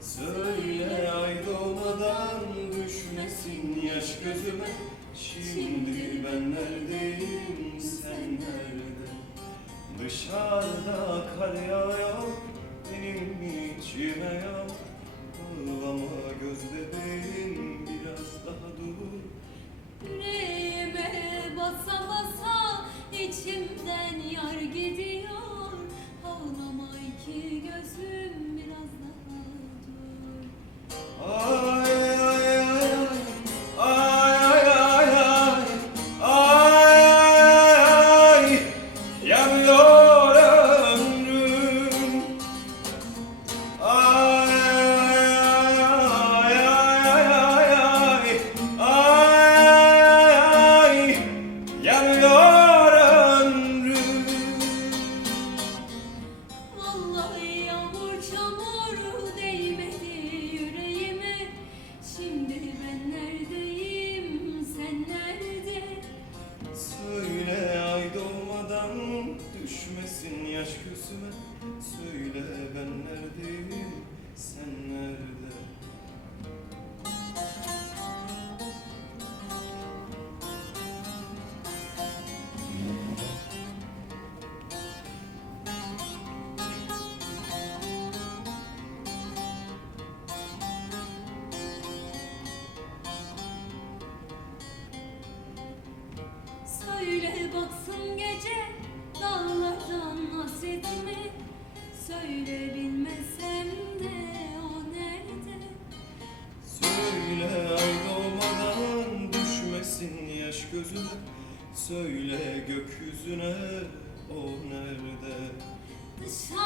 Söyle ay düşmesin yaş gözüme. Şimdi ben neredeyim sen nerede? Dışarıda kar yağıyor benim içime yok Ağlama. Jesus. Gözüme Söyle ben neredeyim sen nerede? Söyle baksın gece dağlardan hasretimi Söyle bilmesem de o nerede? Söyle ay doğmadan düşmesin yaş gözüme Söyle gökyüzüne o nerede? Dışarıda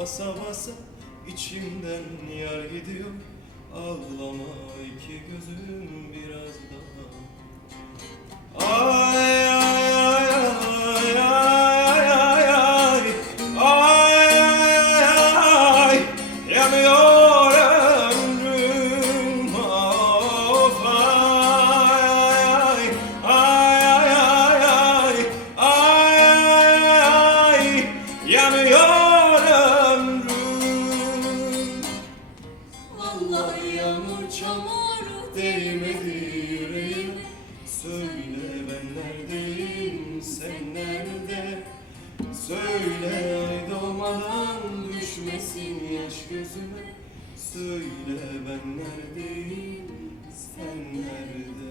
basa basa içimden yer gidiyor Ağlama iki gözüm biraz daha Ay ay ay ay ay ay ay Ay ay ay ay Yanıyor ömrüm of ay ay ay Ay ay ay ay Ay ay ay Yanıyor değmedi Söyle ben neredeyim? Sen nerede? Söyle ay doğmadan düşmesin yaş gözüme. Söyle ben neredeyim? Sen nerede